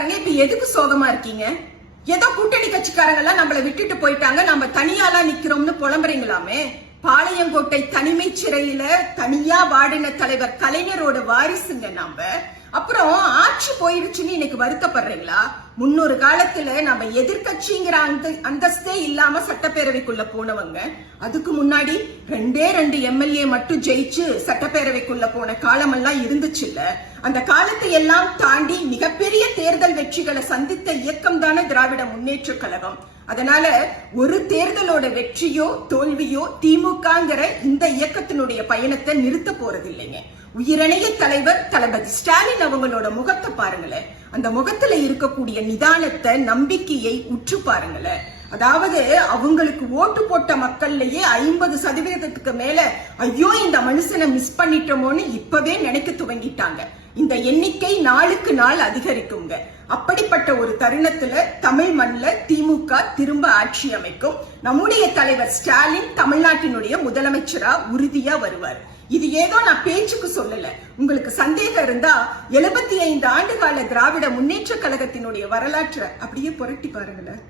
கட்சிக்காரங்க இப்ப எதுக்கு சோகமா இருக்கீங்க? ஏதோ கூட்டணி கட்சிக்காரங்க எல்லாம் நம்மளை விட்டுட்டு போயிட்டாங்க, நம்ம தனியாலாம் நிக்கிறோம்னு புலம்புறீங்களாமே. பாளையங்கோட்டை தனிமை சிறையில தனியா வாடின தலைவர் கலைஞரோட வாரிசுங்க நாம. அப்புறம் ஆட்சி போயிடுச்சுன்னு இன்னைக்கு வருத்தப்படுறீங்களா? முன்னொரு காலத்துல நம்ம எதிர்கட்சிங்கிற அந்தஸ்தே இல்லாம சட்டப்பேரவைக்குள்ள போனவங்க. அதுக்கு முன்னாடி 2 எம்எல்ஏ மட்டும் ஜெயிச்சு சட்டப்பேரவைக்குள்ள போன காலமெல்லாம் இருந்துச்சு இல்ல. அந்த காலத்தை எல்லாம் தாண்டி மிகப்பெரிய தேர்தல் வெற்றிகளை சந்தித்த இயக்கம் தானே திராவிட முன்னேற்ற கழகம். அதனால ஒரு தேர்தலோட வெற்றியோ தோல்வியோ திமுகங்கிற இந்த இயக்கத்தினுடைய பயணத்தை நிறுத்த போறது இல்லைங்க. உயிரணைய தலைவர் தளபதி ஸ்டாலின் அவங்களோட முகத்தை பாருங்களேன். அந்த முகத்துல இருக்கக்கூடிய நிதானத்தை, நம்பிக்கையை உற்று பாருங்களேன். அதாவது அவங்களுக்கு ஓட்டு போட்ட மக்கள்லயே 50% மேல ஐயோ இந்த மனுஷனை மிஸ் பண்ணிட்டோமோன்னு இப்பவே நினைக்க துவங்கிட்டாங்க. இந்த எண்ணிக்கை நாளுக்கு நாள் அதிகரிக்குங்க. அப்படிப்பட்ட ஒரு தருணத்துல தமிழ் மண்ணில திமுக திரும்ப ஆட்சி அமைக்கும். நம்முடைய தலைவர் ஸ்டாலின் தமிழ்நாட்டினுடைய முதலமைச்சரா உறுதியா வருவார். இது ஏதோ நான் பேச்சுக்கு சொல்லல. உங்களுக்கு சந்தேகம் இருந்தா 75 ஆண்டுகால திராவிட முன்னேற்ற கழகத்தினுடைய வரலாற்றை அப்படியே புரட்டி பாருங்களேன்.